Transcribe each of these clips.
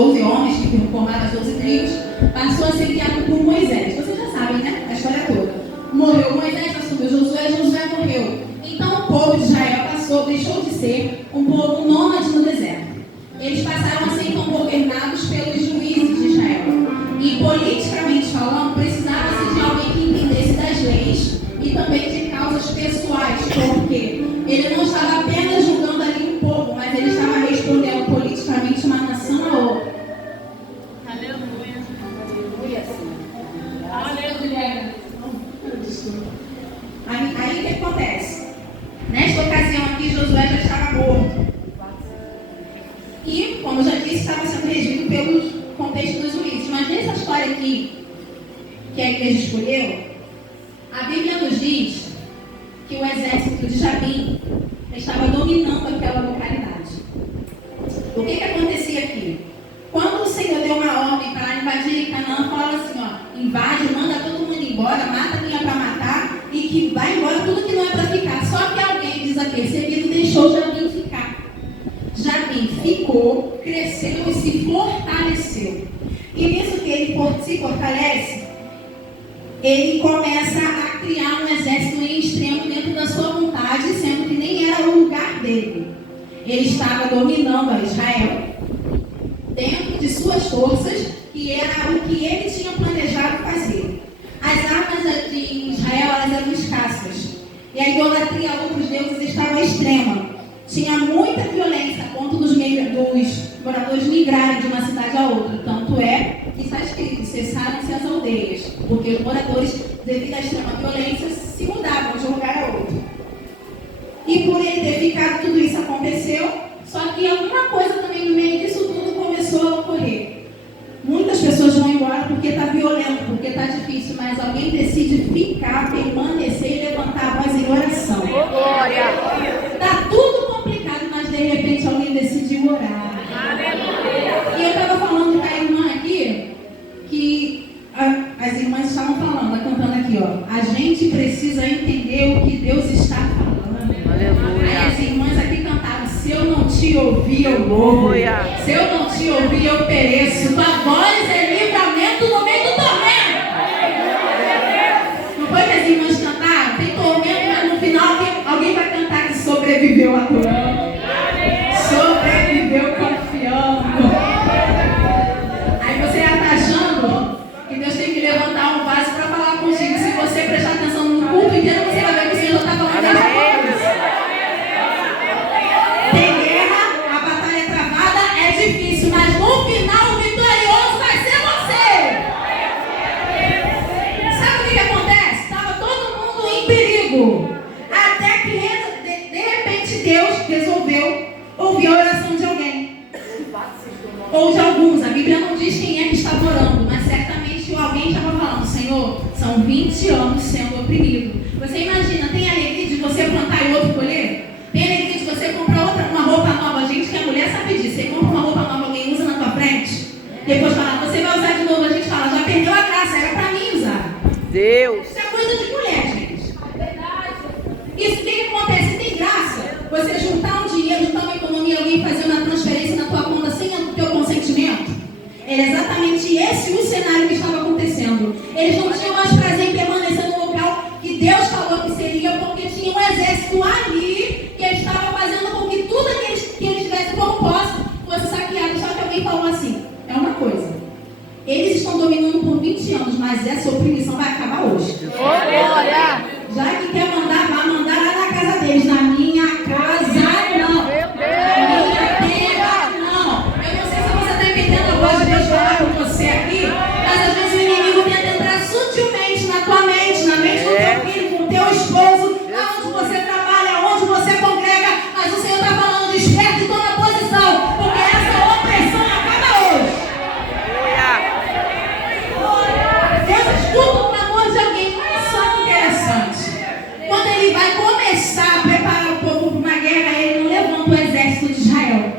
12 homens que formaram as 12 tribos, passou a ser guiado por Moisés. Vocês já sabem, né? A história toda. Morreu Moisés, assumiu Josué, Josué morreu. Então o povo de Israel deixou de ser um povo nômade no deserto. Eles passaram a ser então governados pelos juízes de Israel. E politicamente falando, precisava-se de alguém que entendesse das leis e também de causas pessoais, porque ele não estava apenas julgando ali um povo, mas ele estava respondendo politicamente uma nação a outra. Aleluia. Aleluia. Aí o que acontece? Nesta ocasião aqui, Josué já estava morto. E, como eu já disse, estava sendo regido pelo contexto dos juízes. Mas nessa história aqui, que a igreja escolheu, a Bíblia nos diz que o exército de Jabim estava dominando aquela localidade. O que acontecia aqui? Quando o Senhor deu uma ordem para invadir Canaã, falava assim, ó, invade, manda todo mundo embora, mata quem é para matar e que vai embora tudo que não é para ficar. Só que alguém desapercebido deixou Jabim ficar. Jabim ficou, cresceu e se fortaleceu. E nisso que ele se fortalece, ele começa a criar um exército em extremo dentro da sua vontade, sendo que nem era o lugar dele. Ele estava dominando a Israel dentro de suas forças, que era o que ele tinha planejado fazer. As armas de Israel eram escassas e a idolatria a outros deuses estava extrema. Tinha muita violência a ponto dos moradores migrarem de uma cidade a outra. Tanto é que está escrito, cessaram-se as aldeias, porque os moradores, devido à extrema violência, se mudavam de um lugar a outro. E por ele ter ficado, tudo isso aconteceu, só que alguma coisa também no meio disso tudo começou a ocorrer. Muitas pessoas vão embora porque está violento, porque está difícil, mas alguém decide ficar, permanecer e levantar a voz em oração. Está tudo complicado, mas de repente alguém decidiu orar. E eu estava falando com a irmã aqui, que as irmãs estavam falando, cantando aqui, ó. A gente precisa entender o que Deus está falando. Aí as irmãs aqui cantaram, se eu não te ouvir, eu morro. Se eu não te ouvir, eu pereço. Tua voz é livramento no meio do tormento. Não foi que as irmãs cantaram? Tem tormento, mas no final alguém vai cantar que sobreviveu adorando. Sobreviveu confiando. Aí você já está achando que Deus tem que levantar um vaso para falar contigo. Se você prestar atenção no culto inteiro, você vai ver que o Senhor está falando das coisas. Tem guerra, a batalha é travada, é difícil, mas no final o vitorioso vai ser você. Sabe o que acontece? Estava todo mundo em perigo. Até que de repente Deus resolveu ouvir a oração de alguém. Ou de alguns. A Bíblia não diz quem é que estava orando, mas certamente alguém estava falando, Senhor, são 20 anos sendo oprimido. Você imagina, tem a alegria de você plantar e outro colher? Tem a alegria de você comprar uma roupa nova? Gente, que a mulher sabe disso. Você compra uma roupa nova, alguém usa na tua frente, depois fala, você vai usar de novo, a gente fala, já perdeu a graça, era para mim usar. Deus. Isso é coisa de mulher, gente. Isso, o que acontece? Tem graça você juntar um dinheiro, juntar uma economia, alguém fazer uma transferência na tua conta sem o teu consentimento? Era exatamente esse o cenário que estava acontecendo. Eles não tinham mais prazer em permanecer no local que Deus falou que seria, porque tinha um exército ali que estava fazendo com que tudo que eles tivessem como posse fosse saqueado. Só que alguém falou assim, é uma coisa, eles estão dominando por 20 anos, mas essa opressão vai acabar hoje. Já que quer mandar, vai mandar lá na casa deles, na minha casa não. Na minha terra não. Eu não sei se você está entendendo a voz de Deus falar com você aqui, mas às vezes o inimigo tenta entrar sutilmente na tua mente, na mente do teu filho, com o teu esposo, onde você trabalha, onde você congrega, mas o Senhor está falando, desperta e toma posição, porque essa opressão acaba hoje. Deus escuta o clamor de alguém. Olha só que interessante. Quando ele vai começar a preparar o povo para uma guerra, ele não levanta o exército de Israel.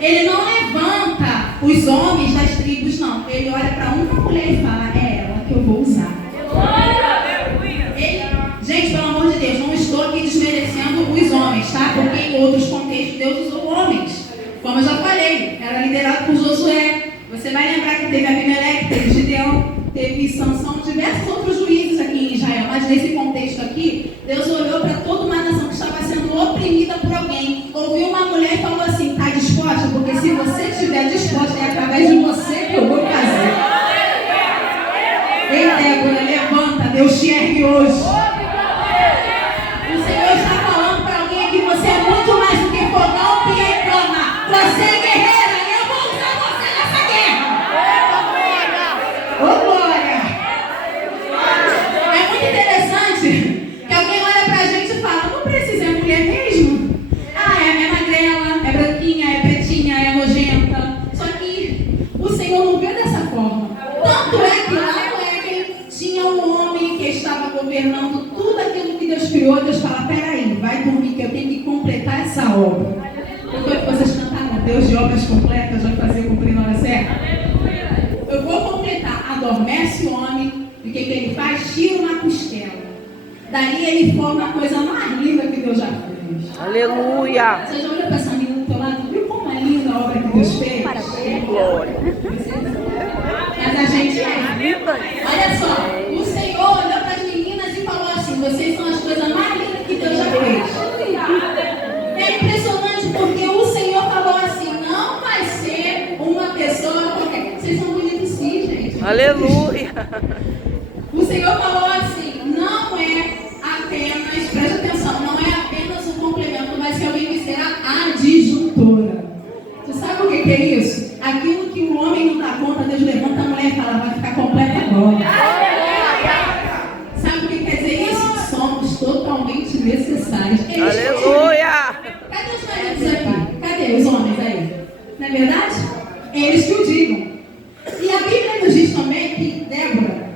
Ele não levanta os homens das tribos, não. Ele olha para uma mulher e fala, é ela que eu vou usar. Gente, pelo amor de Deus, não estou aqui desmerecendo os homens, tá? Porque em outros contextos Deus usou homens. Como eu já falei, rei, era liderado por Josué. Você vai lembrar que teve Abimeleque, teve Gideão, teve Sansão, diversos outros juízes aqui em Israel. Mas nesse contexto aqui, Deus olhou para toda uma nação que estava sendo oprimida por alguém. Ouviu uma mulher e falou assim: está disposta? Porque se você estiver disposta, é através de você que eu vou fazer. Ei, Débora, levanta, Deus te ergue hoje. O Senhor está falando para alguém aqui: você é muito mais do que fogão que reclama. Você é guerreira e eu vou usar você nessa guerra. Ô, glória! É muito interessante que alguém olha pra gente e fala: não precisa, é mulher mesmo? Ah, é magrela, é branquinha, é pretinha, é nojenta. Só que o Senhor não vê dessa forma. Tanto é que lá no Éden tinha um homem que estava governando tudo aquilo que Deus criou. Deus fala: peraí, vai dormir que eu tenho que completar essa obra. Não foi que vocês cantaram: Deus de obras completas vai fazer cumprir na hora certa? Eu vou completar. Adormece o homem. E o que ele faz? Tira uma costela. Daí ele forma a coisa mais linda que Deus já fez. Aleluia. Você já olhou para essa menina do teu lado? Viu como é linda a obra que Deus fez? Glória. Mas a gente olha só, o Senhor olhou para as meninas e falou assim: vocês são as coisas mais lindas que Deus já fez. É impressionante porque o Senhor falou assim: não vai ser uma pessoa qualquer. Vocês são bonitos sim, gente. Aleluia. O Senhor falou assim: não é apenas, preste atenção, não é apenas um complemento, mas que alguém vai ser a adjuntora. Você sabe o que é isso? Aquilo que o homem não dá conta, Deus levanta a mulher e fala: vai ficar completa agora. Sabe o que quer dizer isso? Somos totalmente necessários. Aleluia. Cadê os maridos aqui? Cadê os homens aí? Não é verdade? Eles que o digam. E a Bíblia nos diz também que Débora,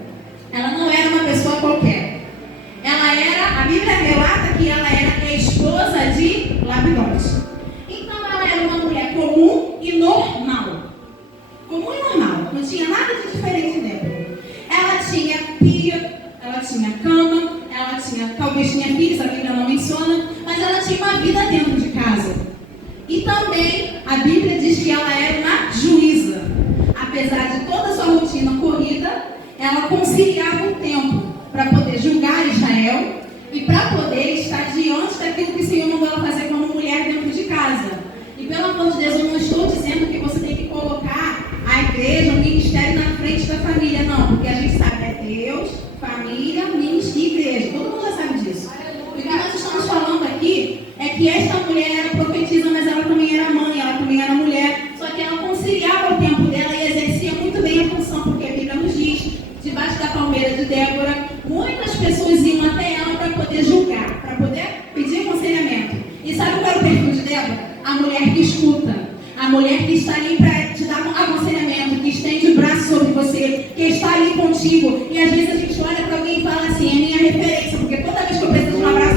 ela não era uma pessoa qualquer. A Bíblia relata que ela era esposa de Lapidote. Então ela era uma mulher comum e normal. Comum e normal. Não tinha nada de diferente dela. Ela tinha pia, ela tinha cama, ela tinha, talvez tinha filhos, a Bíblia não menciona, mas ela tinha uma vida dentro de casa. E também a Bíblia diz que ela era uma juíza. Apesar de toda a sua rotina corrida, ela conciliava o tempo para poder julgar Israel e para poder estar diante daquilo que o Senhor mandou ela fazer como mulher dentro de casa. E pelo amor de Deus, eu não estou dizendo que você tem que colocar a igreja, o ministério na frente da família, não, porque a gente sabe, é Deus, família, ministério e igreja. Todo mundo já sabe disso. O que nós estamos falando aqui é que esta mulher era profetisa, mas ela também era mãe, ela também era mulher. Só que ela conciliava o tempo dela e exercia muito bem a função, porque a Bíblia nos diz, debaixo da palmeira de Débora, muitas pessoas iam até ela para poder julgar, para poder pedir aconselhamento. E sabe qual é o perfil de Débora? A mulher que escuta, a mulher que está ali para te dar um aconselhamento, que estende o braço sobre você, que está ali contigo. E às vezes a gente olha para alguém e fala assim: é minha referência, porque toda vez que eu preciso de um abraço,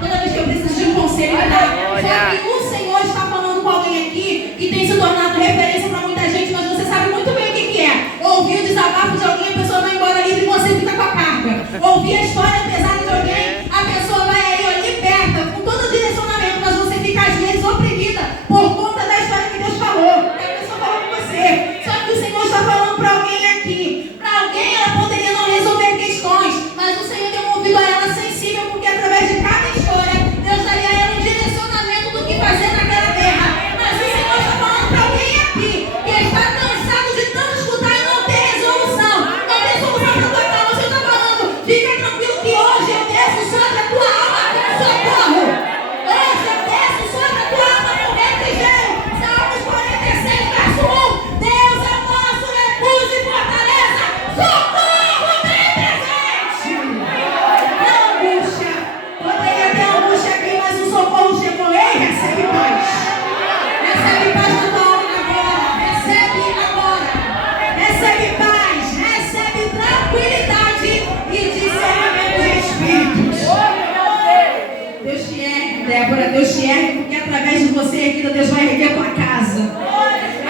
toda vez que eu preciso de um conselho, só que o Senhor está falando com alguém aqui que tem se tornado referência para muita gente, mas você sabe muito bem o que é. Ouvir o desabafo de alguém, a pessoa vai embora livre e você fica com a carga. Ouvir a história pesada de alguém, a pessoa vai aí liberta, com todo o direcionamento, mas você fica às vezes oprimida por conta da história que Deus falou. É a pessoa falou com você. Só que o Senhor está falando para alguém aqui. Para alguém ela poderia não resolver questões, mas o Senhor deu um ouvido a ela sensível, porque através de cada história, Deus daria a ela um direcionamento do que fazer naquela terra. Mas o Senhor está falando para alguém aqui que está cansado de tanto escutar e não ter resolução. Não tem solução para a tua calma. O Senhor está falando: fica tranquilo que hoje eu desço sobre a tua alma com socorro. Hoje eu desço sobre a tua alma com refrigério. Salmos 46, verso 1. Deus é o nosso refúgio e fortaleza. Socorro bem presente. Angústia. Poderia ter angústia aqui, mas o socorro chegou. Ei, recebe paz. Recebe paz na tua alma agora. Recebe agora. Recebe paz. Recebe tranquilidade e discernimento de espíritos. Deus te ergue, Débora. Deus te ergue, porque através de você, erguida, Deus vai erguer a tua casa.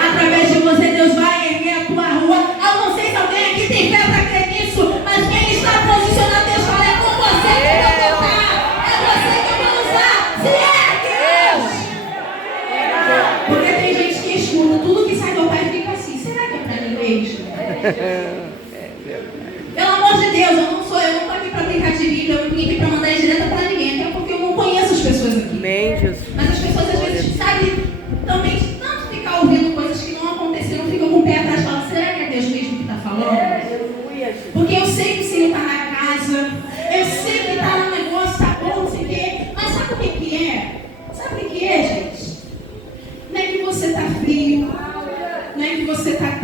Através de você, Deus vai erguer a tua rua. Eu não sei se alguém aqui tem fé para crer nisso, mas quem está posicionado, Deus fala: é com você que eu vou tocar. É você que eu vou usar. Se ergue, Deus. Porque tem gente que Pelo amor de Deus, eu não estou aqui para brincar de Bíblia, eu não vim aqui para mandar indireta para ninguém, até porque eu não conheço as pessoas aqui. Amém, Jesus. Mas as pessoas às vezes sabem também de tanto ficar ouvindo coisas que não aconteceram, ficam com o pé atrás e falam, será que é Deus mesmo que está falando? Porque eu sei que o Senhor está na casa, eu sei que está no negócio, está bom, não sei o quê, mas sabe o que é? Sabe o que é, gente? Não é que você está frio, não é que você está...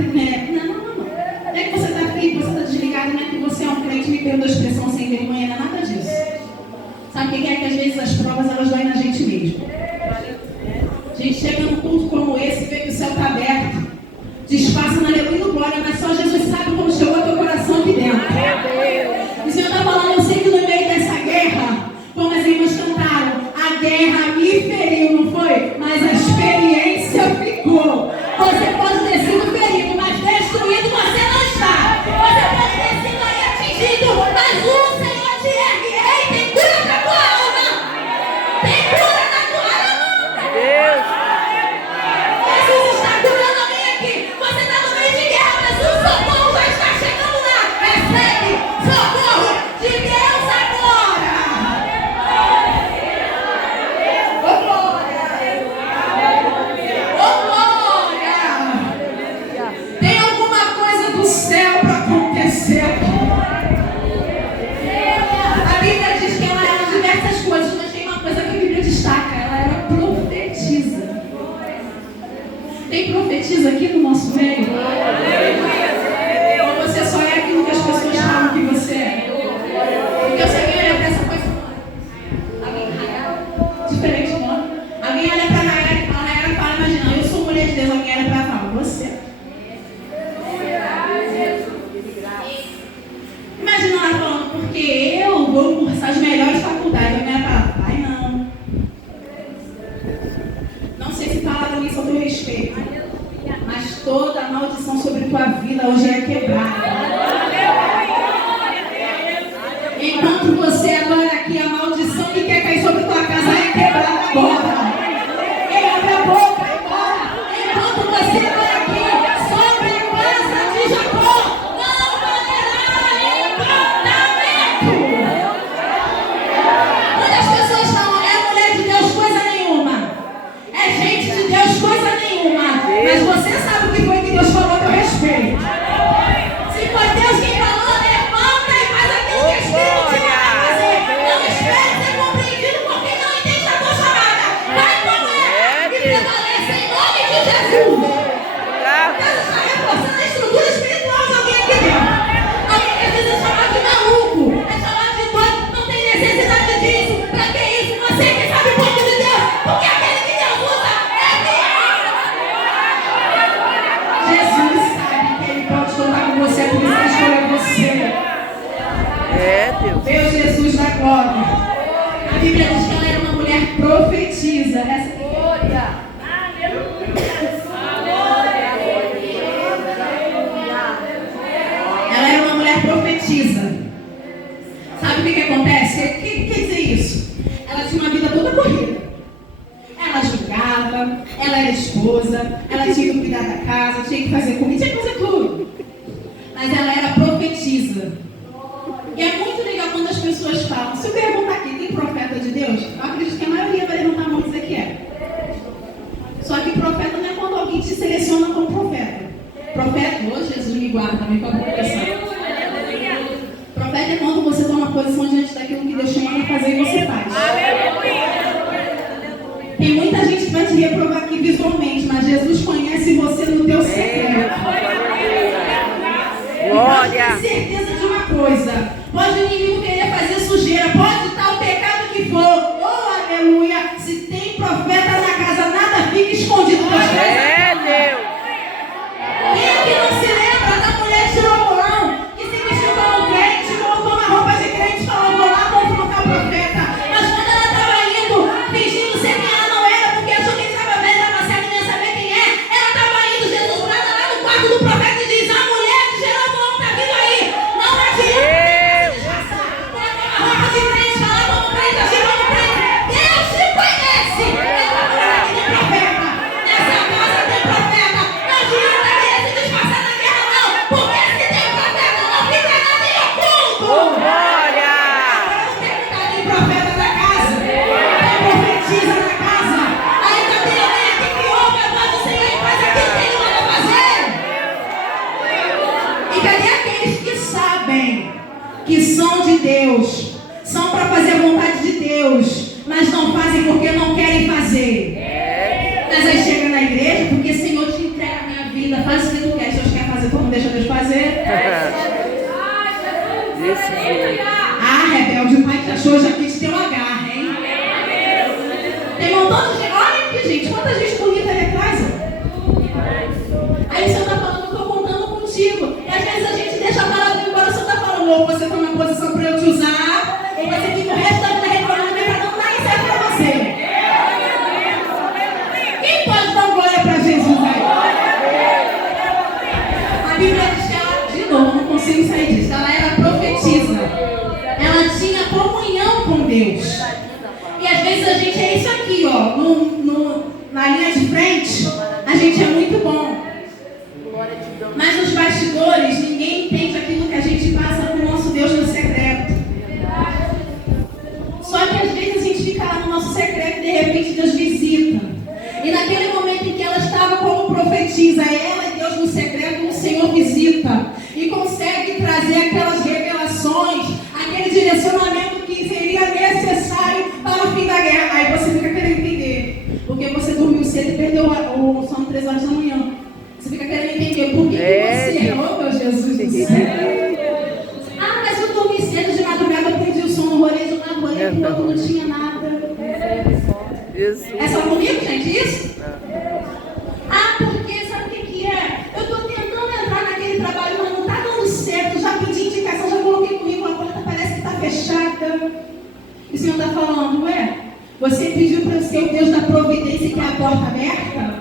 Não é que você está frio, que você está desligado, não é que você é um crente, me perdoa a expressão sem vergonha, não é nada disso. Sabe o que é? Que às vezes as provas elas doem na gente mesmo. A gente chega num culto como esse e vê que o céu está aberto, disfarça na aleluia do glória, mas só Jesus sabe como chegou ao teu coração aqui dentro. O Senhor está falando, eu sei que no meio dessa guerra, como as irmãs cantaram, a guerra me feriu, não foi? Mas a experiência ficou. Você pode ter sido ferido, mas destruído você não está. Você pode ter sido aí atingido, mas o Senhor te ergue. Ei, tem cura na tua alma. Tem cura na tua alma. Deus. Jesus está curando alguém aqui. Você está no meio de guerra, mas o socorro já está chegando lá. Recebe socorro de Deus agora. Ô glória! Ô glória! Tem alguma coisa do céu para acontecer aqui. A Bíblia diz que ela era diversas coisas, mas tem uma coisa que a Bíblia destaca. Ela era profetisa. Tem profetisa aqui no nosso meio? Ou você só é aquilo que as pessoas falam que você é? Porque eu sei que olha para essa coisa. Alguém diferente, não? Alguém olha para a Nayara e fala, imagina, eu sou mulher de Deus, alguém olha para ela e fala, você? Imagina ela falando, porque eu vou cursar as melhores faculdades, alguém olha para ela, pai não. Não sei se falaram isso ao teu respeito, mas toda a maldição sobre tua vida hoje é quebrada. Enquanto você adora aqui, a maldição que quer cair sobre tua casa é quebrada agora. Ele abre a boca agora. Enquanto você adora aqui, sobre a casa de Jacó, não haverá encantamento. Quando as pessoas falam, é mulher de Deus, coisa nenhuma. É gente de Deus, coisa nenhuma. Mas você sabe o que foi que Deus falou a teu respeito. Se foi Deus quem falou, levanta e faz aquilo que o Espírito te manda fazer. Não espere ser compreendido por quem não entende a tua chamada. Vai como é e prevaleça em nome de Jesus. Deus está reforçando a estrutura espiritual de alguém aqui dentro. Alguém que às vezes é chamado de maluco, é chamado de doido, não tem necessidade disso. Pra que isso? Você que sabe pouco de Deus, porque aquele que Deus usa é fiel. Jesus sabe que Ele pode contar com você, por isso Ele escolheu você. É, Deus. Deus Jesus da glória. A Bíblia diz que ela era uma mulher profetisa. Essa aqui. Ela era uma mulher profetisa. Sabe o que acontece? O que quer dizer isso? Ela tinha uma vida toda corrida. Ela julgava, ela era esposa, ela tinha que cuidar da casa, tinha que fazer comida, tinha que fazer tudo. Mas ela era profetisa. E é muito legal quando as pessoas falam, se eu perguntar aqui, tem profeta de Deus? Eu acredito que a maioria vai levantar a mão e dizer que é. Só que profeta não é quando alguém te seleciona como profeta. Profeta, hoje Jesus me guarda também com a profissão. Profeta é quando você toma posição diante daquilo que Deus te manda fazer e você faz. Tem muita gente que vai te reprovar aqui visualmente, mas Jesus conhece você no teu secreto. Glória. Pode ter certeza de uma coisa. Pode o inimigo querer fazer sujeira. Pode estar o pecado que for. Oh, aleluia. Se tem profeta na casa, nada fica escondido. É, Deus. Quem é que não se lembra da mulher de Jeroboão, que se vestiu como crente, colocou uma roupa de crente e falou, vou lá confrontar o profeta. Mas quando ela estava indo, fingindo ser quem ela não era, porque achou que ele estava vendo, ela não sabia nem saber quem é, ela estava indo, Jesus brada lá no quarto do profeta e diz, a mulher de Jeroboão está vindo aí. Não adianta. Deus, são para fazer a vontade de Deus, mas não fazem porque não querem fazer. Mas aí chega na igreja, porque Senhor te entrega a minha vida, faz o que tu quer. Se Deus quer fazer, tu não deixa Deus fazer. Ah, rebelde, o pai te achou, já quis ter uma garra, hein? Tem um montão de gente, olha aqui, gente, quanta gente bonita ali atrás, ó. Aí o Senhor está falando, eu estou contando contigo. E às vezes a gente deixa a palavra embora, o Senhor está falando, ou você está na posição para eu te usar, ou você fica o resto da vida reclamando que para não dar em certo para você. Quem pode dar glória para Jesus aí? A Bíblia diz que ela, de novo, não consigo sair disso, ela era profetisa. Ela tinha comunhão com Deus. E às vezes a gente é isso aqui, ó, na linha de frente, a gente é muito bom. Mas nos bastidores, ninguém entende aquilo que a gente passa com o nosso Deus no secreto. Só que às vezes a gente fica lá no nosso secreto e de repente Deus visita. E naquele momento em que ela estava como profetisa, ela e Deus no secreto, o Senhor visita. E consegue trazer aquelas revelações, aquele direcionamento que seria necessário para o fim da guerra. Aí você fica querendo entender. Porque você dormiu cedo e perdeu o sono 3 horas da manhã. Você fica querendo entender por que você errou, meu Jesus do céu. Ah, mas eu dormi cedo de madrugada, perdi o sono, rolei de um lado, rolei pro outro, não tinha nada. É só comigo, gente, isso? Ah, porque sabe o que é? Eu estou tentando entrar naquele trabalho, mas não está dando certo. Já pedi indicação, já coloquei comigo, a porta parece que está fechada. E o Senhor está falando, ué, você pediu para ser o Deus da providência e quer a porta aberta?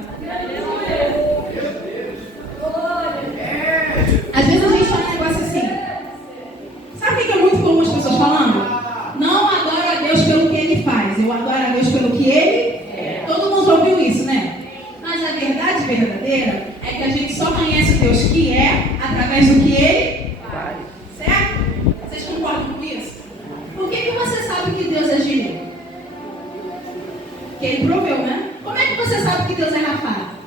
Às vezes a gente fala um negócio assim. Sabe o que é muito comum as pessoas falando? Não adoro a Deus pelo que Ele faz, eu adoro a Deus pelo que Ele é. Todo mundo ouviu isso, né? Mas a verdade verdadeira é que a gente só conhece o Deus que é através do que Ele faz. Certo? Vocês concordam com isso? Por que você sabe que Deus é Jireh? Que Ele proveu, né? Como é que você sabe que Deus é Rafa?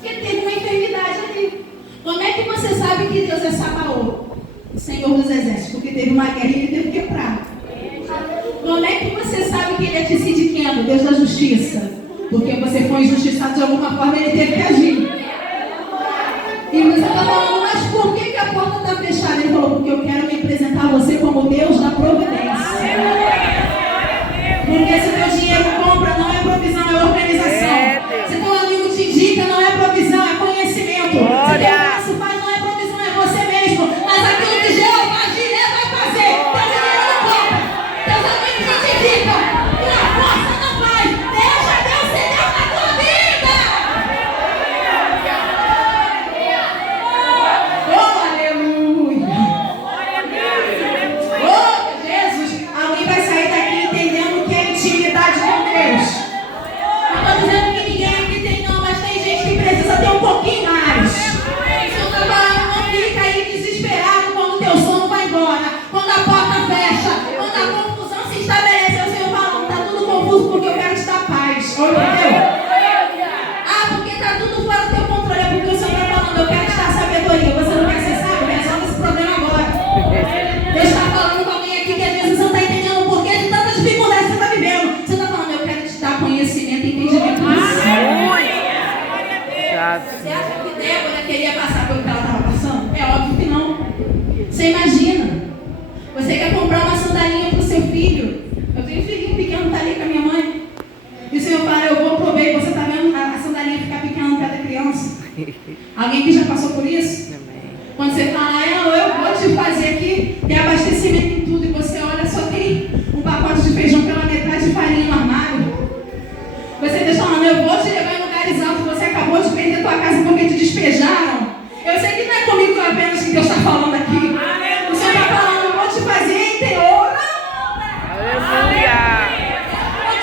Porque teve uma enfermidade ali. Como é que você sabe que Deus é Sabaoth, o Senhor dos Exércitos? Porque teve uma guerra e Ele teve quebrado. Como é que você sabe que Ele é Tsidkenu, Deus da Justiça? Porque você foi injustiçado de alguma forma e Ele teve que agir. E você está falando, mas por que a porta está fechada? Ele falou, porque eu quero me apresentar a você como Deus da providência. Porque se teu dinheiro compra, não é provisão, é organização. Se teu amigo te indica, não é provisão, é conhecimento. Se teu braço faz, não é provisão, é você mesmo. Mas aquilo que Jeová Jireh vai fazer, teu dinheiro não compra, teus amigos não te indicam, tua força não faz. Deixa Deus ser Deus na tua vida. Oh, aleluia. Oh, Jesus. Alguém vai sair daqui entendendo que é intimidade com Deus. Não estou dizendo que ninguém aqui tem não, mas tem gente que precisa ter um pouquinho mais. Se o trabalho não fica aí desesperado quando o teu sono vai embora, quando a porta fecha, quando a confusão se estabelece, o Senhor fala, está tudo confuso porque eu quero te dar paz. Entendeu? Ah, porque está tudo fora do teu controle, é porque o Senhor está falando, eu quero te dar sabedoria. Você não quer ser sábio? Resolve esse problema agora. Deus está falando com alguém aqui que às vezes você não está entendendo o porquê de tanta dificuldade que você está vivendo. Você está falando, eu quero te dar conhecimento e entendimento do céu. Você acha que Débora queria passar pelo que ela estava passando? É óbvio que não. Você imagina. Você quer comprar uma sandalinha para o seu filho. Eu tenho um filhinho pequeno, está ali com a minha mãe. E o Senhor fala, eu vou prover. Você está vendo a sandalinha ficar pequena no pé da criança? Alguém que já passou por isso? Quando você fala, eu vou te fazer aqui, tem abastecimento em tudo, e você olha, só tem um pacote de feijão pela metade de farinha no armário. Você está falando, eu vou te levar em lugares altos, você acabou de perder tua casa porque te despejaram. Eu sei que não é comigo apenas que Deus está falando aqui. O Senhor está falando, eu vou te fazer entender. Vou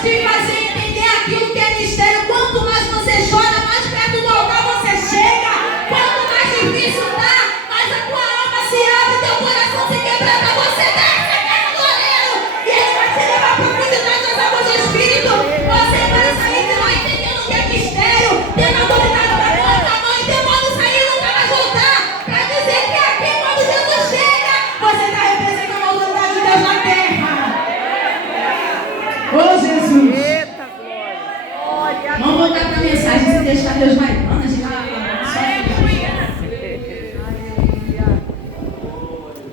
te fazer entender aquilo que é mistério. Quanto mais você chora, mais perto do altar você chega. Quanto mais difícil está, mais a tua alma se abre, teu coração se quebranta, você desce no goleiro e Ele vai te levar para a profundidade das águas do Espírito. Você vai sair de lá entendendo o que é mistério, tendo autoridade para pôr a mão e demônio sair e nunca mais voltar. Para dizer que aqui, quando Jesus chega, você está representando a autoridade de Deus na terra.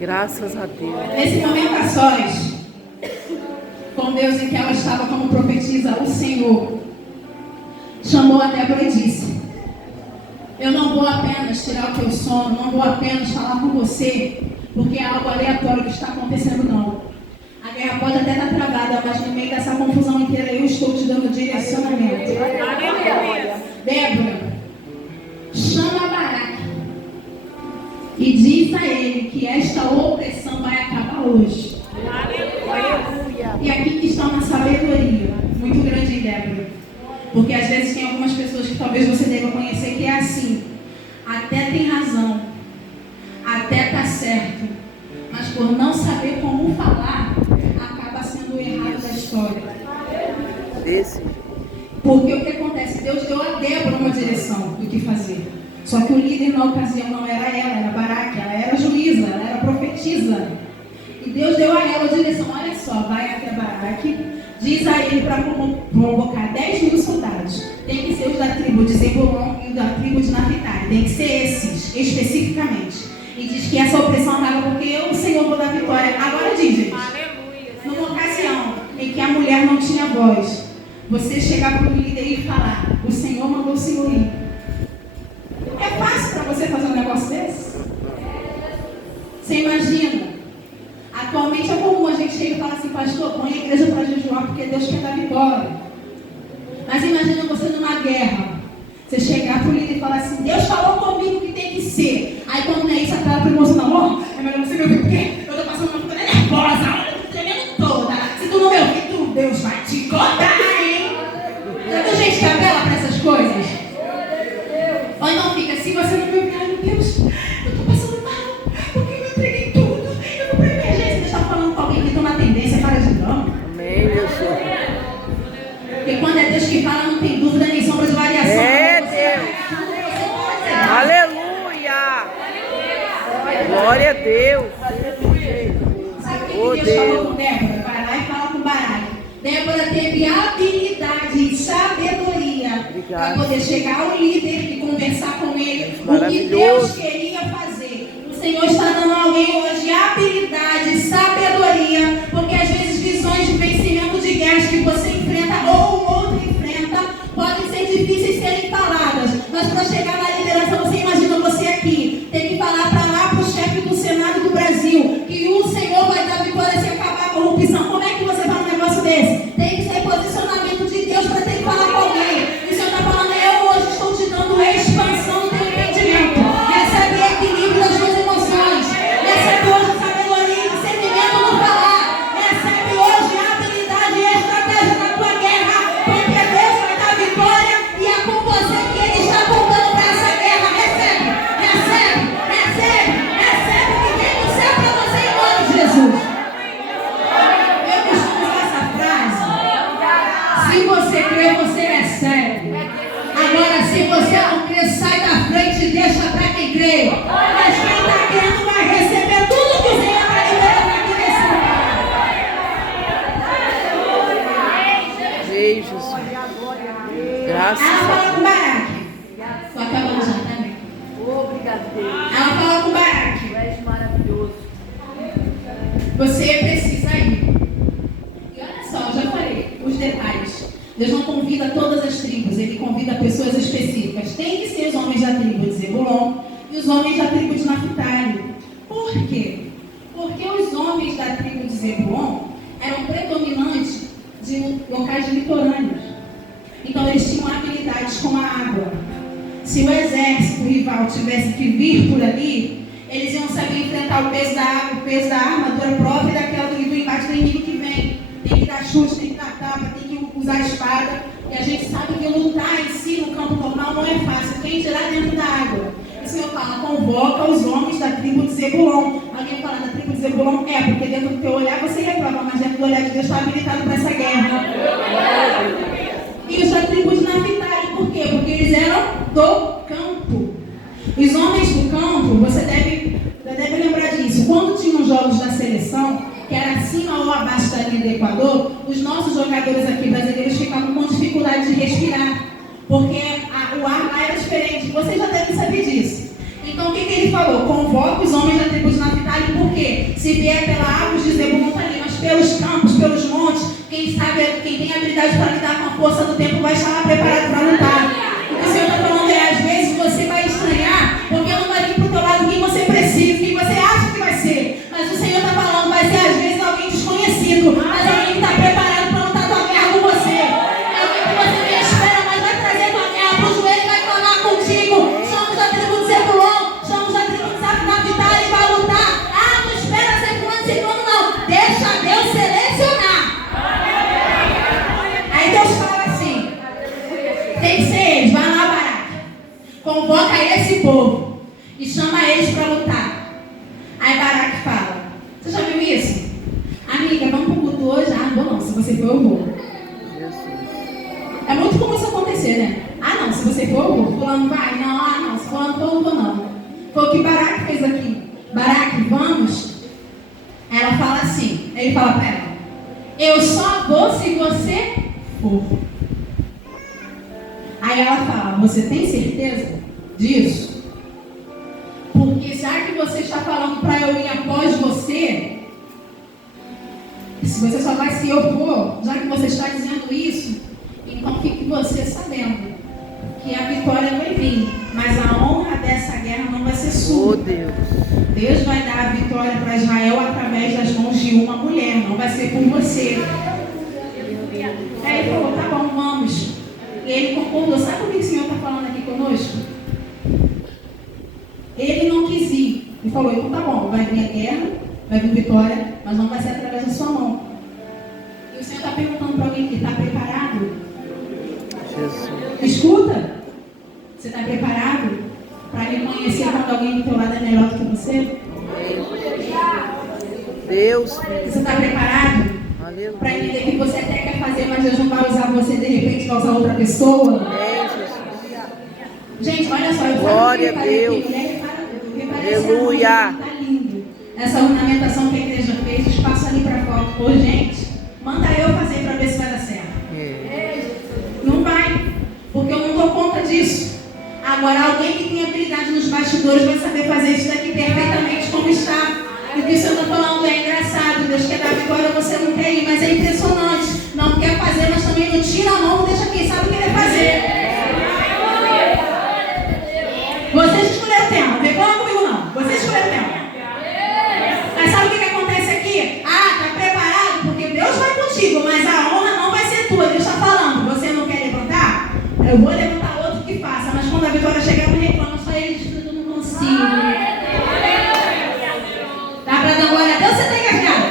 Graças a Deus. Nesse momento a sós, com Deus em que ela estava como profetisa, o Senhor chamou a Débora e disse: eu não vou apenas tirar o teu sono, não vou apenas falar com você, porque é algo aleatório que está acontecendo, não. A guerra pode até estar travada, mas no meio dessa confusão inteira eu estou te dando direcionamento. Débora, chama Baraque e diz a ele que esta opressão vai acabar hoje. E aqui que está uma sabedoria muito grande em Débora. Porque às vezes tem algumas pessoas que talvez você deva conhecer que é assim. Até tem razão, até está certo, mas por não saber como falar, acaba sendo o errado da história. Porque o que acontece? Deus deu a Débora uma direção do que fazer. Só que o líder na ocasião não era ela, era Baraque, ela era juíza, ela era profetisa. E Deus deu a ela a direção: olha só, vai até Baraque, diz a ele para convocar 10.000 soldados. Tem que ser os da tribo de Zebulon e da tribo de Naphtali. Tem que ser esses, especificamente. E diz que essa opressão acaba porque eu, o Senhor, vou dar vitória. Agora diz, gente, numa ocasião em que a mulher não tinha voz, você chegar para o líder e falar: o Senhor mandou o Senhor ir. É fácil para você fazer um negócio desse? Você imagina? Atualmente é comum a gente chega e fala assim: pastor, põe a igreja para jejuar porque Deus quer dar vitória. Mas imagina você numa guerra, você chegar para o líder e falar assim: Deus falou comigo que tem que ser. Aí quando não é isso, aquela promoção não, ó, é melhor você me ouvir porque eu estou passando uma coisa nervosa, olha, eu estou tremendo toda. Se tu não me ouvir, Deus vai te cortar, hein? Tem gente que apela para essas coisas? Ou então fica: se você não me ouvir, ai meu Deus, eu estou passando mal, porque eu entreguei tudo, eu vou para emergência. Você está falando com alguém que toma tendência para de drama. Amém, meu Senhor. Porque quando é Deus que fala, não tem dúvida nem sombra de variação. É Deus. Aleluia. Glória a Deus. Sabe o que Deus falou com Débora? Vai lá e fala com Baraque. Débora teve habilidade e sabedoria para poder chegar ao líder e conversar com ele o que Deus queria fazer. O Senhor está dando a alguém hoje habilidade e sabedoria, porque às vezes visões de vencimento de guerras que você enfrenta ou o outro enfrenta podem ser difíceis de serem faladas, mas para chegar na liderança, você imagina você aqui tem que falar para lá para o chefe do Senado do Brasil que o Senhor vai dar vitória se acabar a corrupção. Como é que você fala um negócio desse? Tem que ser posicionamento de Deus para ter que falar com alguém. E o Senhor está falando: eu hoje estou te dando expansão do teu entendimento. Recebe equilíbrio das suas emoções. Recebe hoje sabedoria e discernimento no falar. Recebe hoje a habilidade e a estratégia na tua guerra, porque Deus vai dar vitória e é com você que Ele está contando para essa guerra. Recebe, recebe, recebe, recebe o que vem do céu para você em nome de Jesus. Eu costumo usar essa frase: se você crê, você recebe. Agora, se você não crê, sai da frente e deixa para quem crê. Mas quem está crendo vai receber tudo que o Senhor está liberando aqui nesse lugar. Ei, Jesus. Graças Ela a fala com Baraque. Estou acabando já também. Ela fala com Baraque: Deus. És maravilhoso. você precisa ir. E olha só, eu já falei os detalhes. Deus não convida todas as tribos, Ele convida pessoas específicas. Tem que ser os homens da tribo de Zebulon e os homens da tribo de Naphtali. Por quê? Porque os homens da tribo de Zebulon eram predominantes de locais litorâneos. Então eles tinham habilidades com a água. Se o exército rival tivesse que vir por ali, eles iam saber enfrentar o peso da água, o peso da armadura própria e do embate do inimigo que vem. Tem que dar chute, tem que dar tapa, tem que usar a espada. E a gente sabe que lutar em si no campo normal não é fácil. Quem dirá dentro da água? O Senhor fala: convoca os homens da tribo de Zebulon. Alguém fala da tribo de Zebulon? É, porque dentro do teu olhar você reprova, mas dentro do olhar de Deus está habilitado para essa guerra. E os da tribo de Naphtali, por quê? Porque eles eram do campo. Os homens do campo, você deve lembrar disso. Quando tinham os jogos da seleção, que era acima ou abaixo da linha do Equador, os nossos jogadores aqui brasileiros ficavam com dificuldade de respirar, porque o ar lá era diferente. Vocês já devem saber disso. Então o que ele falou? Convoca os homens da tribo de Naphtali, por quê? Se vier pela água, os de Zebulon está ali, mas pelos campos, pelos montes, quem sabe, quem tem habilidade para lidar com a força do tempo vai estar lá preparado para lutar. O que o Senhor está falando é, às vezes você vai estranhar, porque não vai vir para o teu lado quem você precisa, quem você acha que vai ser. Mas o Senhor está falando, vai ser às vezes alguém desconhecido, mas alguém que está preparado para lutar tua guerra com você. É alguém que você nem espera, mas vai trazer tua guerra para o joelho e vai clamar contigo. Somos da tribo de Zebulon, somos da tribo de Naphtali e vai lutar. Ah, não espera ser fulano de ciclano, não. Deixa Deus selecionar. Aí Deus fala assim, tem que ser eles, vai lá, Baraque. Convoca esse povo e chama eles para lutar. Aí Baraque fala, você já viu isso? Amiga, vamos pro culto hoje? Ah, não vou não, se você for eu vou. É muito comum isso acontecer, né? Ah não, se você for eu vou. Fulano vai? Não, ah não, se fulano for eu vou não. Foi o que Baraque fez aqui. Baraque, vamos? Ela fala assim, ele fala para ela, eu só vou se você for. Aí ela fala, você tem certeza disso? Porque já que você está falando para eu ir após você, se você só vai se eu for, já que você está dizendo isso, então fique você sabendo que a vitória vai vir, mas a honra dessa guerra não vai ser sua. Oh, Deus. Deus vai dar a vitória para Israel através das mãos de uma mulher, não vai ser por você. Aí ele falou, tá bom, vamos. E ele concordou. Sabe por que o Senhor está falando aqui conosco? Ele não quis ir. Ele falou, então tá bom, vai vir a guerra, vai vir vitória, mas não vai ser através da sua mão. E o Senhor está perguntando para alguém que está preparado? Jesus. Escuta. Você está preparado para reconhecer quando alguém do teu lado é melhor do que você? Deus. Você está preparado para entender que você até quer fazer, mas Deus não vai usar você, de repente vai usar outra pessoa? Gente, olha só, eu Glória a Deus. Aleluia. Está lindo. Essa ornamentação que a igreja fez, espaço ali para foto. Pô, gente, manda eu fazer para ver se vai dar certo. Não vai, porque eu não dou conta disso. Agora, alguém que tem habilidade nos bastidores vai saber fazer isso daqui perfeitamente como está. E o que o Senhor está falando é engraçado. Deus quer dar vitória, você não quer ir, mas é impressionante. Não quer fazer, mas também não tira a mão, não deixa quem sabe querer fazer. Vocês escolheram o tema, não reclama comigo não. Vocês escolheram o tema. Mas sabe o que acontece aqui? Ah, está preparado? Porque Deus vai contigo, mas a honra não vai ser tua. Deus está falando, você não quer levantar? Eu vou levantar outro que faça, mas quando a vitória chegar, não reclama, só ele diz que eu não consigo. Dá para dar glória a Deus? Você está engajado?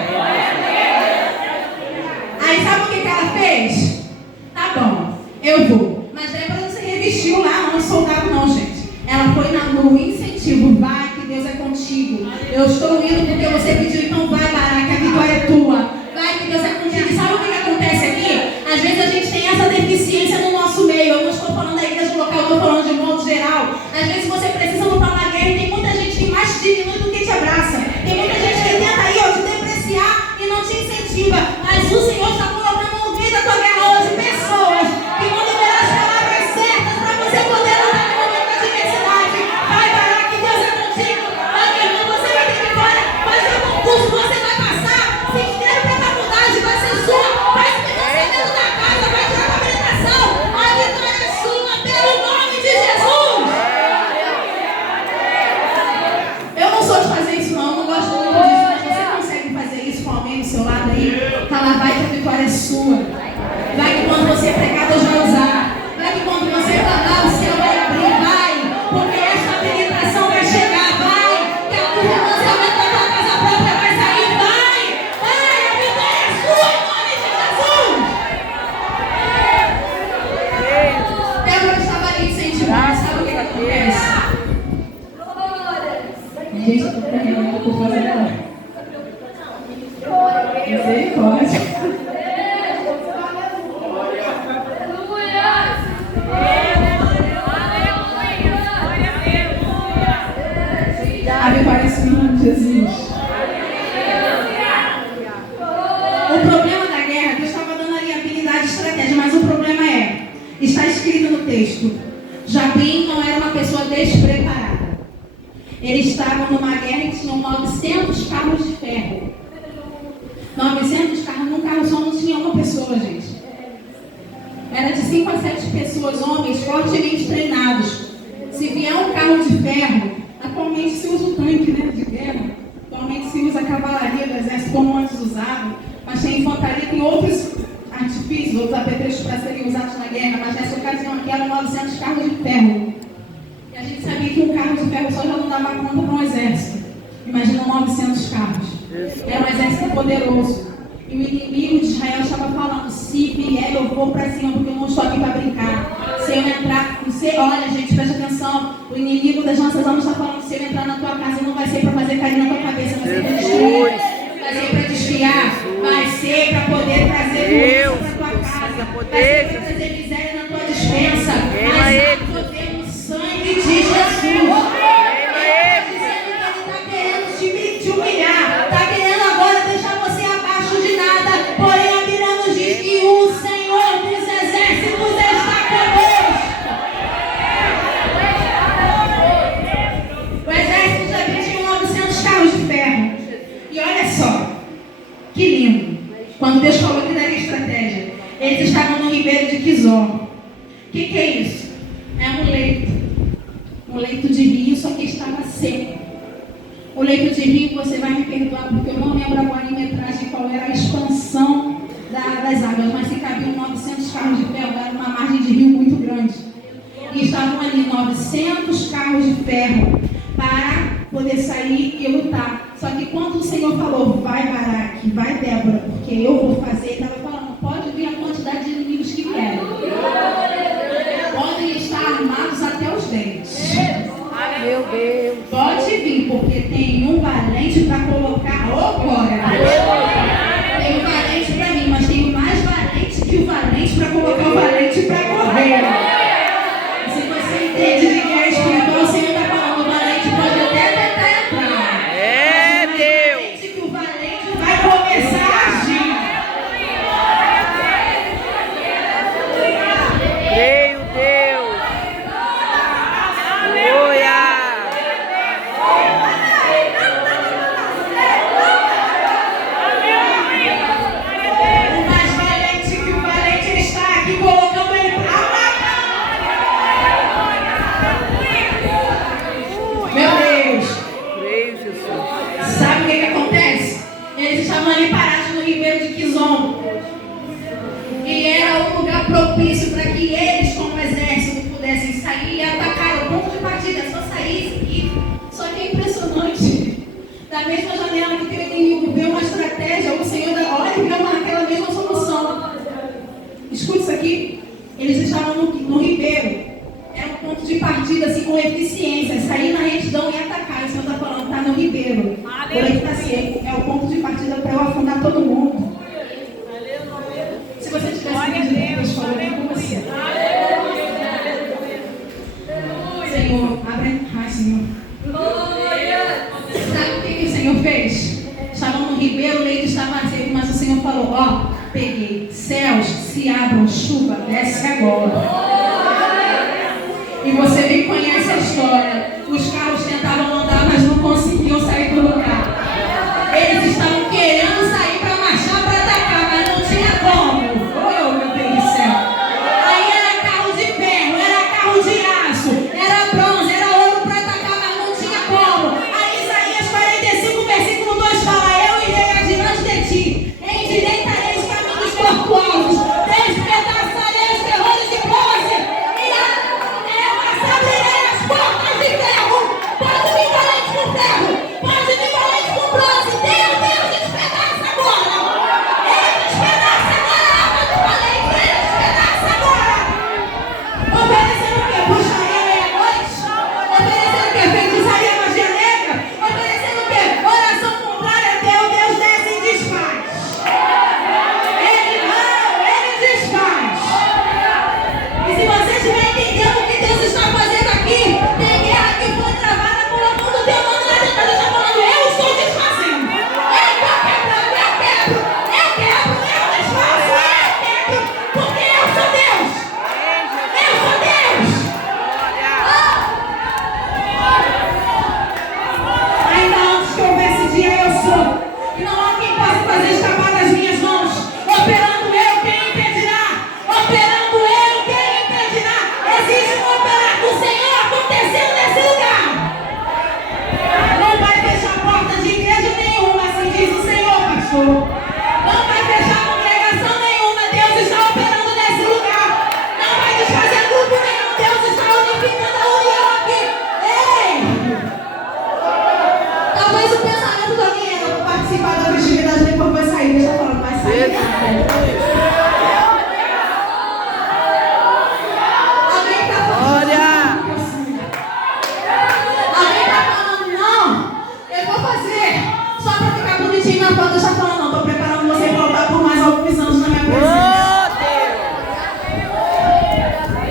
Aí sabe o que ela fez? Tá bom, eu vou. Mas Débora não se revestiu lá, não, de soldado não, gente. Ela foi no incentivo, vai que Deus é contigo. Eu estou indo porque você pediu, então vai, Baraque, a vitória é tua. Vai que Deus é contigo. E sabe o que acontece aqui? Às vezes a gente tem essa deficiência no nosso meio. Eu não estou falando da igreja local, eu estou falando de modo geral. Às vezes você precisa lutar na guerra e tem muita gente que mais te diminui do que te abraça. Tem muita gente que tenta aí, ó, te depreciar e não te incentiva. Mas o Senhor está colocando no meio da tua guerra hoje pessoas que vão liberar as palavras certas para você poder lutar no momento da adversidade. Vai, Baraque, Deus é contigo. Vai, meu irmão, você vai ter vitória. Vai ser concurso, você vai passar. Se inscreve para a faculdade, vai ser sua. Vai se financiar dentro da casa, vai tirar a habilitação. A vitória é sua, pelo nome de Jesus. Eu não sou de fazer isso não, não gosto muito disso, mas você consegue fazer isso com alguém do seu lado aí? Fala, vai que a vitória é sua. Vai que quando você pregar, Deus vai usar. Vai que quando você falar, o céu vai abrir, vai. Porque esta habilitação vai chegar, vai. Que a tua financiamento da tua casa própria vai sair, vai. Vai, a vitória é sua em nome de Jesus. Débora estava ali incentivando, sabe o que acontece? Gente, eu estou correndo por fazer ela. Misericórdia. A vitória é sua em nome de Jesus. O problema da guerra, Deus estava dando ali habilidade e estratégia, mas o problema está escrito no texto, Jabim não era uma pessoa despreparada. Eles estavam numa guerra e tinham 900 carros de ferro. 900 carros, num carro só não tinha uma pessoa, gente. Era de 5 a 7 pessoas, homens fortemente treinados. Se vier um carro de ferro, atualmente se usa o tanque, né, de guerra. Atualmente se usa a cavalaria do exército como antes usava. Mas tem infantaria, tem outros artifícios, outros apetrechos para serem usados na guerra. Mas nessa ocasião aqui eram 900 carros de ferro. E a gente sabia que um carro de ferro só já não dava conta para um exército. Imagina 900 carros. Era um exército poderoso. E o inimigo de Israel estava falando: se vier, eu vou para cima, porque eu não estou aqui para brincar. Se eu entrar, olha, gente, presta atenção. O inimigo das nossas almas está falando: se eu entrar na tua casa, não vai ser para fazer carinho na tua cabeça, vai ser para destruir, vai ser para desfiar, vai ser para poder trazer doença para tua casa, vai ser para trazer miséria na tua despensa. Mas há poder no sangue de Jesus. Te humilhar, está querendo agora deixar você abaixo de nada, porém a Bíblia nos diz que o Senhor dos Exércitos está conosco. O exército de Davi tinha 900 carros de ferro. E olha só, que lindo, quando Deus falou que daria estratégia, eles estavam no ribeiro de Quizó. O que é isso? É um leito de rio, só que estava seco. O leito de rio, você vai me perdoar, porque eu não lembro agora em metragem qual era a expansão das águas, mas se cabiam 900 carros de ferro, era uma margem de rio muito grande. E estavam ali 900 carros de ferro para poder sair e lutar. Só que quando o Senhor falou: vai Baraque, vai Débora, porque eu vou fazer, ele estava falando: pode vir a quantidade de inimigos que vierem. Podem estar armados até os dentes. Meu Deus. Pode vir, porque tem um valente para colocar. Ô, glória! Tem um valente para mim, mas tem mais valente que o valente para colocar o valente para correr. Se você entende de guerra espiritual, o Senhor está falando: o valente pode até tentar entrar. É Deus. Mas que o valente vai começar a agir. Creio, Deus. Aleluia. Ali parados no ribeiro de Quizon. E era um lugar propício para que eles, como exército, pudessem sair e atacar. O ponto de partida é só sair e... Só que é impressionante. Da mesma janela que o inimigo vê uma estratégia, o Senhor olha e vê aquela mesma solução. Escute isso aqui. Eles estavam no ribeiro. Era um ponto de partida assim, com eficiência. Sair na retidão e atacar. O Senhor está falando: está no ribeiro. Porém está seco. É o ponto de partida para eu afundar todo mundo. Se você tivesse pedido, Deus falaria com você. Senhor, abre. Ai, Senhor. Sabe o que o Senhor fez? Estavam no ribeiro, o leito estava seco, mas o Senhor falou: ó, peguei. Céus se abram, chuva desce agora. E você bem conhece a história. Os carros tentavam andar, mas não conseguiam sair do lugar. Eles estavam querendo sair para marchar, para atacar, mas não tinha como. Oh, meu Deus do céu. Aí era carro de ferro, era carro de aço, era bronze, era ouro para atacar, mas não tinha como. Aí Isaías 45, versículo 2 fala: eu irei adiante de ti, endireitarei os caminhos tortuosos, despedaçarei os terrores de bronze, e abrirei as portas de ferro. pastor. Não vai fechar congregação nenhuma. Deus está operando nesse lugar. Não vai desfazer grupo nenhum. Deus está unificando a união aqui. Ei! Talvez o pensamento de alguém era para participar da festividade, depois vai sair. Deixa eu falar, vai sair. Alguém está falando. Alguém está falando, não. Eu vou fazer. Só para ficar bonitinho na foto, deixa eu falar, não. Estou preparando você para lutar por mais alguns anos na minha presença.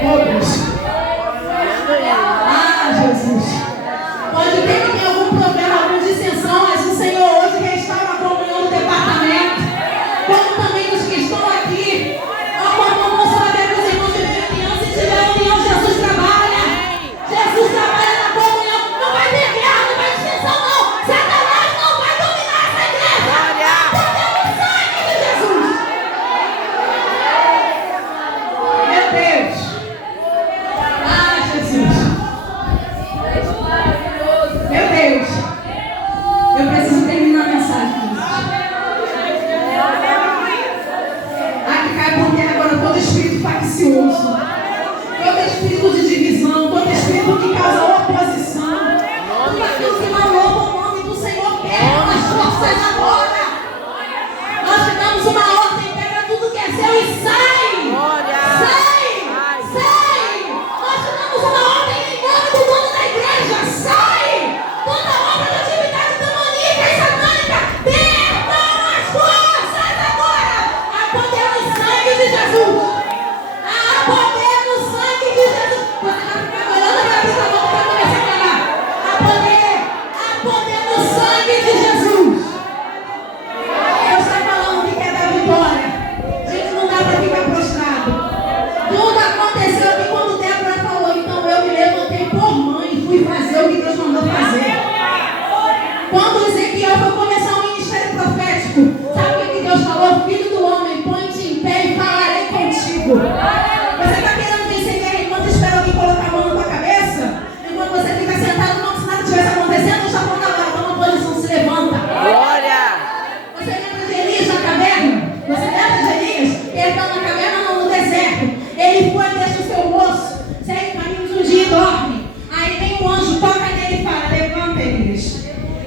Oh, Deus. Ah, Jesus. Pode ter que ter algum problema, alguma dissensão, mas o Senhor hoje restaura a comunhão do departamento. Como também os que estão aqui. Vamos saber que os irmãos de criança, se tiver união, Jesus trabalha. Jesus trabalha na comunhão. Não vai ter guerra, não vai ter dissensão, não. Satanás não vai dominar essa igreja. Podemos sangue de Jesus. Meu Deus. Ah, Jesus. Meu Deus. Eu preciso terminar a mensagem. Aqui cai por terra agora todo espírito faccioso. Todo espírito de divisão. Todo espírito que causa oposição. Tudo aquilo que não louva o nome do Senhor. Quebra as forças agora. Nós te damos uma ordem. Pega tudo que é seu e sai. Sai. Sai. Nós te damos uma ordem em nome do dono da igreja. Sai. Toda obra de atividade demoníaca e satânica. Perdam as forças agora. Há poder no sangue de Jesus. Há poder no sangue de Jesus. Você vai ficar olhando para essa mão para começar a falar. Há poder no sangue de Jesus. Deus está falando que quer dar vitória. Gente, não dá para ficar prostrado. Tudo aconteceu aqui quando Débora falou. Então eu me levantei por mãe e fui fazer o que Deus mandou fazer. Quando Ezequiel foi começar o ministério profético, sabe o que Deus falou? Filho do homem, põe-te em pé e falarei contigo. Você está querendo vencer guerra enquanto espera alguém colocar a mão na tua cabeça? Enquanto você fica sentado como se nada estivesse acontecendo, Deus está falando agora, toma posição, se levanta. Você lembra de Elias na caverna? Você lembra de Elias? Ele está na caverna, não, no deserto. Ele foi, deixa o seu rosto, segue caminhos um dia e dorme. Aí vem um anjo, toca nele e fala, levanta, Elias.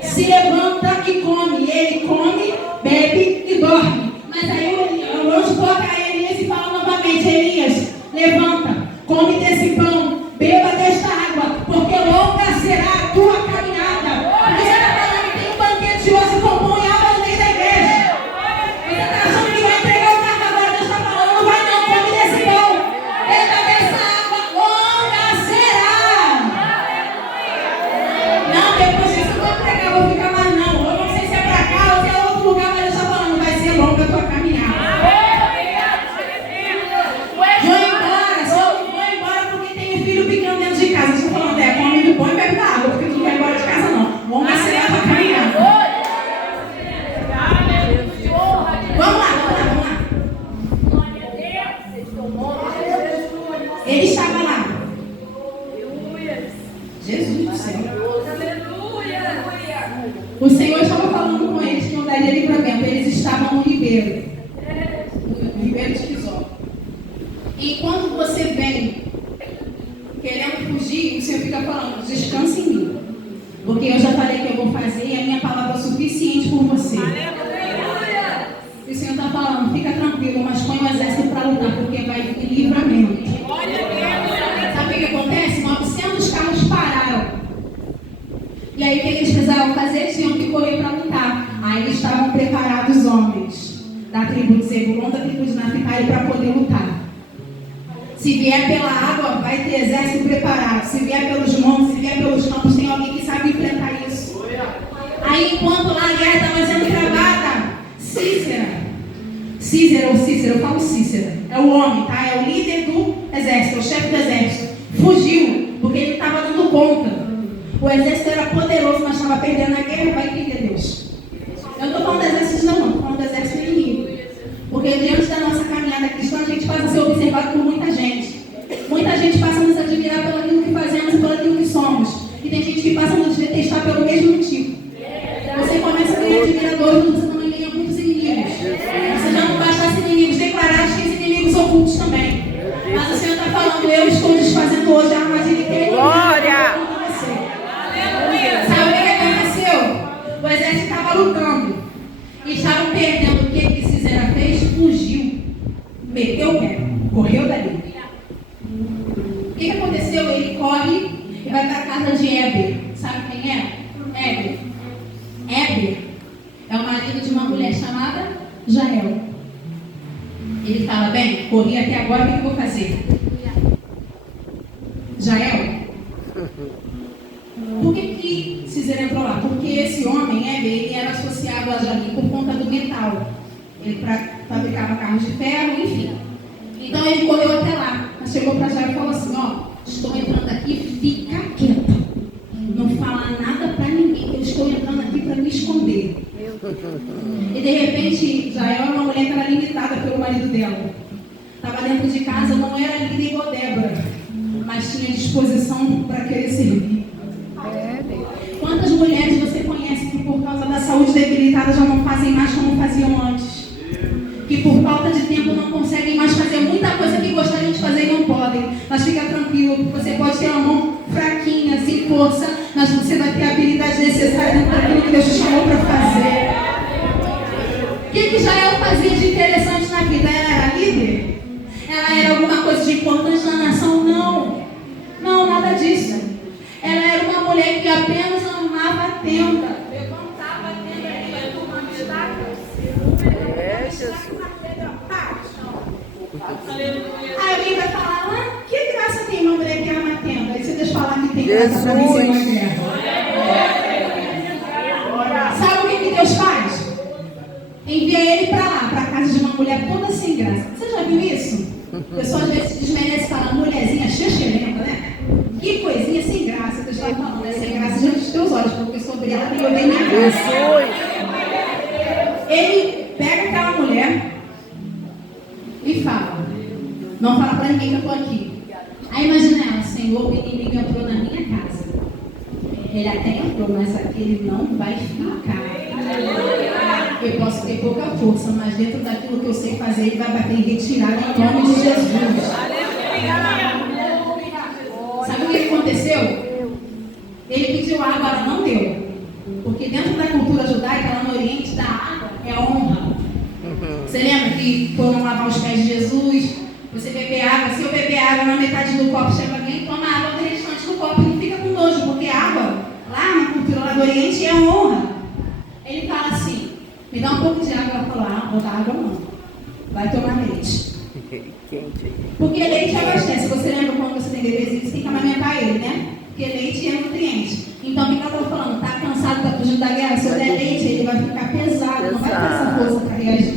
Se levanta e come. Ele come, bebe e dorme. Mas aí o anjo toca a Elias e fala novamente, Elias, levanta, come desse pão, beba desta água, porque longa será a tua caminhada. Você está falando que tem um banquete hoje com pão e água no meio da igreja. Você está achando que vai entregar o carro agora? Deus está falando, não vai não, come desse pão, beba dessa água, longa será. Não, depois disso eu vou entregar, eu vou ficar mais não. Eu não sei se é pra cá ou se é outro lugar, mas Deus está falando, vai ser longa a tua caminhada. Vou embora, só não vou embora porque tem um filho pequeno dentro de casa. Estou falando, come do pão e bebe da água, porque tu não vai embora de casa não. Vamos acelerar a tua caminhada. Vamos lá. Ele estava lá. Jesus do céu. O Senhor estava falando com eles que iam dar de livramento. Eles estavam no ribeiro. No ribeiro de Quizó. E quando você vem querendo fugir, o Senhor fica falando, descanse em mim. Porque eu já falei que eu vou fazer e a minha palavra é suficiente por você. E o Senhor está falando, fica tranquilo, mas põe o exército para lutar, porque vai vir livramento. Sabe o que acontece? 900 carros pararam. E aí o que eles precisavam fazer? Eles tinham que correr para lutar. Aí eles estavam preparados, os homens da tribo de Zebulon, da tribo de Naftali, para poder lutar. Se vier pela água, vai ter exército preparado. Se vier pelos montes, se vier pelos campos, tem alguém que sabe enfrentar isso. Aí enquanto lá a guerra estava sendo travada, Cícera, eu falo Cícera, é o homem, tá? É o líder do exército, é o chefe do exército. Fugiu, porque ele estava dando conta. O exército era poderoso, mas estava perdendo a guerra, vai entender Deus. Eu não estou falando do exército não, estou falando do exército inimigo. Porque diante da nossa caminhada cristã, a gente passa a ser observado por muita gente. Muita gente passa a nos admirar pelo aquilo que fazemos e pelo aquilo que somos. E tem gente que passa a nos detestar pelo mesmo motivo. Você começa a ter admiradores, você também ganha muitos inimigos. Éber. Éber é o marido de uma mulher chamada Jael. Ele fala, bem, corri até agora, o que eu vou fazer? Jael. Por que Cisera entrou lá? Porque esse homem, Éber, ele era associado a Jael por conta do metal. Ele fabricava carros de ferro, enfim. Então ele correu até lá. Mas chegou para Jael e falou assim, ó, estou entrando aqui, fica quieta. Não fala nada para ninguém, que eu estou entrando aqui para me esconder. E de repente, Jael é uma mulher que era limitada pelo marido dela. Estava dentro de casa, não era linda igual Débora, mas tinha disposição para querer servir. Quantas mulheres você conhece que por causa da saúde debilitada já não fazem mais como faziam antes? Que por falta de tempo não conseguem mais fazer muita coisa que gostariam de fazer e não podem. Mas fica tranquilo, você pode ter uma mão fraquinha, sem força, mas você vai ter a habilidade necessária dentro daquilo que Deus te chamou para fazer. O que Jael fazia de interessante na vida? Ela era líder? Ela era alguma coisa de importante na nação? Não. Não, nada disso. Ela era uma mulher que apenas amava a tenda. Levantava a tenda ali, vai tomar uma estaca. Aí alguém vai falar, que graça tem uma mulher que ama a tenda? Aí você deixa eu falar que tem graça para vencer uma guerra. Sabe o que Deus faz? Envia ele para lá, para a casa de uma mulher toda sem graça. Você já viu isso? O pessoal às vezes desmerece e fala, mulherzinha xexerenta, né? Que coisinha sem graça. Deus está falando, é sem graça diante dos teus olhos, porque sobre ela tem bem na graça. Ele pega aquela mulher e fala, não fala para ninguém que eu estou aqui. Aí imagina ela, Senhor, o inimigo entrou na minha casa. Ele até entrou, mas aquele não vai ficar. Eu posso ter pouca força, mas dentro daquilo que eu sei fazer, ele vai bater em retirada em nome de Jesus. Sabe o que aconteceu? Ele pediu água, ela não deu. Porque dentro da cultura judaica, lá no Oriente, da água é honra. Você lembra que foram lavar os pés de Jesus? Você beber água, se eu beber água na metade do copo, chega alguém, toma água do restante do copo e não fica com nojo, porque água, lá na cultura lá do Oriente, é honra. Ele fala assim, me dá um pouco de água. Ela falou, vou dar água não, vai tomar leite. Porque leite abastece. Você lembra quando você tem bebezinho, você tem que amamentar ele, né? Porque leite é nutriente. Então, o que ela está falando? Está cansado, está fugindo da guerra? Se eu der leite, ele vai ficar pesado, não vai ter essa força para reagir.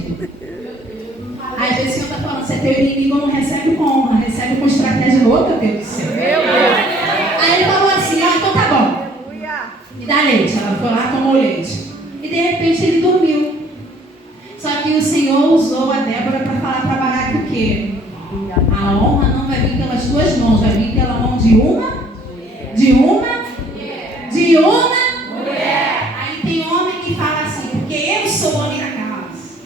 Às vezes o Senhor está falando, você é teu inimigo, não recebe com honra, recebe com estratégia do outro Deus do céu. Aí ele falou assim, então tá bom, me dá leite. Ela foi lá, tomou leite. E de repente ele dormiu. Só que o Senhor usou a Débora para falar para Baraque o quê? A honra não vai vir pelas tuas mãos, vai vir pela mão de uma mulher. Aí tem homem que fala assim, porque eu sou homem da casa.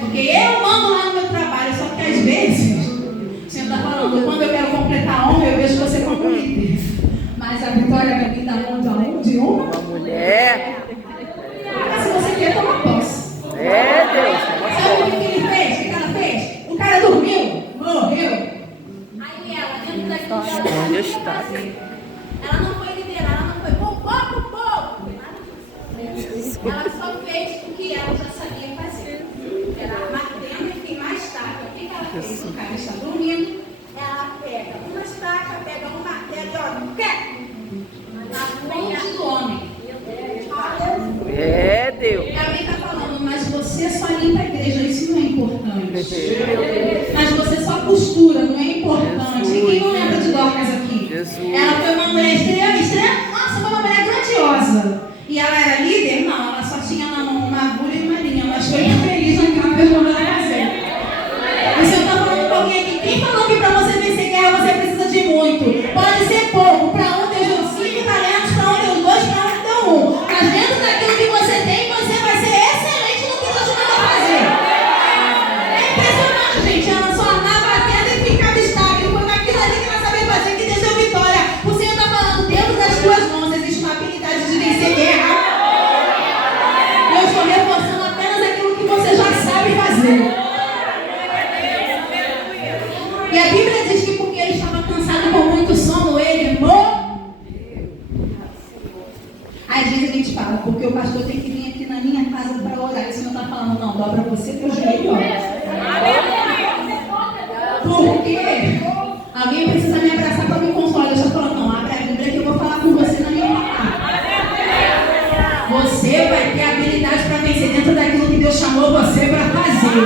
Porque eu mando lá no meu trabalho, só que às vezes, o Senhor está falando, quando eu quero completar a honra, eu vejo você como líder. Mas a vitória vai vir da mão de uma mulher. Mas se você quer tomar posse. Deus. Sabe o que ele fez? O que ela fez? O cara dormiu, morreu. Aí ela, dentro daquilo, ela não foi liderar, ela não foi povo. Ela só fez o que ela já sabia fazer. Era armar tenda e ficar mais tarde. O que ela fez? O cara está dormindo, ela pega uma estaca, pega um martelo e olha, na frente do homem. Deus. Alguém está falando, mas você só limpa a igreja, isso não é importante. Mas você só costura, não é importante. Quem não lembra de Dorcas aqui? Ela foi uma mulher extrema, nossa, foi uma mulher grandiosa. E ela era líder? Não, ela só tinha na mão uma agulha e uma linha, mas foi feliz naquela pergunta da casa. O Senhor está falando com alguém aqui. Quem falou que para você vencer guerra você precisa de muito? Pode ser pouco. Para um Deus deu 5 talentos, para um deu 2, para um deu 1. Mas dentro daquilo que você tem, você vai ser excelente no que Deus te manda fazer. É impressionante Às vezes a gente fala, porque o pastor tem que vir aqui na minha casa para orar. E o Senhor está falando, não, dobra você teu joelho. Por quê? Alguém precisa me abraçar para me consolar. Eu estou falando, não, abre a Bíblia que eu vou falar com você na minha palavra. Você vai ter habilidade para vencer dentro daquilo que Deus chamou você para fazer.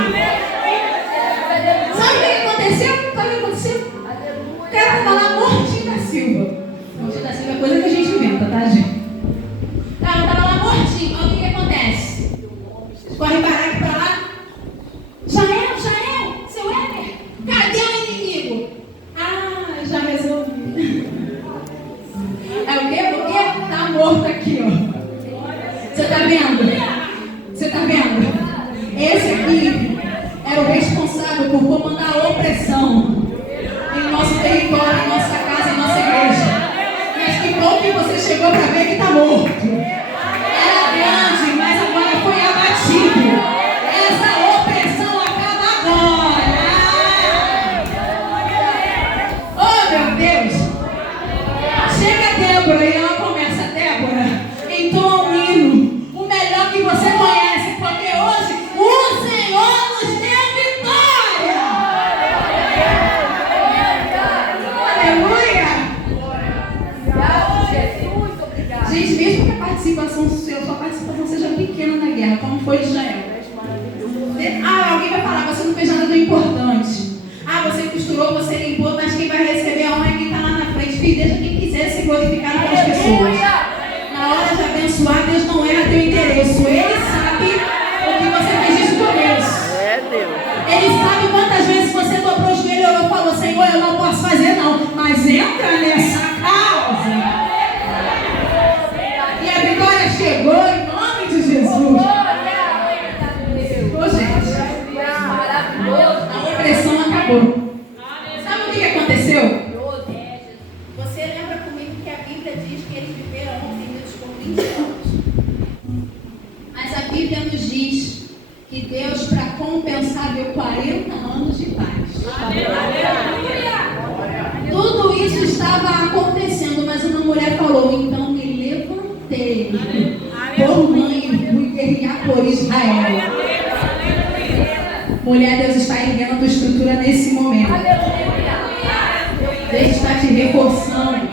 Sabe o que aconteceu? O cara estava lá mortinho da Silva. Mortinho da Silva é coisa que a gente inventa, tá, gente? O cara estava lá mortinho. Olha o que acontece. Corre barato para lá. Jael, seu Éder, cadê o inimigo? Ah, já resolvi. É o quê? Tá morto aqui, ó. Você tá vendo? Esse aqui era o responsável por comandar a opressão em nosso território, em nossa casa, em nossa igreja. Mas que bom que você chegou para ver que está morto. Era grande, mas agora foi abatido. Essa opressão acaba agora. Oh, meu Deus. Chega Débora e ela começa, Débora, entoa um hino, o melhor que você conhece, porque hoje o Senhor nos deu vitória. Aleluia. Gente, mesmo que a participação sua participação seja pequena na guerra, como foi de Jael. Alguém vai falar, você não fez nada tão importante. Você costurou, você limpou, mas quem vai receber a honra é quem está lá na frente. Filho, deixa quem quiser se glorificar pelas pessoas. Na hora de abençoar, Deus não erra teu endereço. Ele sabe o que você fez desde o começo. Ele sabe quantas vezes você dobrou o joelho e orou e falou, Senhor, eu não posso fazer não, mas entra nessa causa. E a vitória chegou em nome de Jesus. Ô, gente, a opressão acabou. Sabe o que aconteceu? Você lembra comigo que a Bíblia diz que eles viveram unidos por 20 anos. Mas a Bíblia nos diz que Deus, para compensar, deu 40 anos de paz. Tudo isso estava acontecendo, mas uma mulher falou, então me levantei por mãe e fui guerrear por Israel. Mulher, Deus está erguendo a tua estrutura nesse momento. Deus está te reforçando.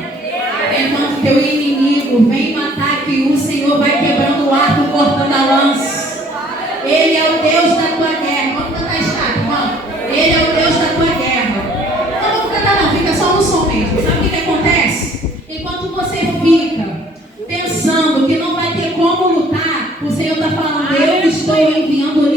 Enquanto teu inimigo vem matar aqui, o Senhor vai quebrando o arco, cortando a lança. Ele é o Deus da tua guerra. Vamos cantar estátua, irmão. Ele é o Deus da tua guerra. Não vamos cantar não, fica só no som mesmo. Sabe o que acontece? Enquanto você fica pensando que não vai ter como lutar, o Senhor está falando, eu estou enviando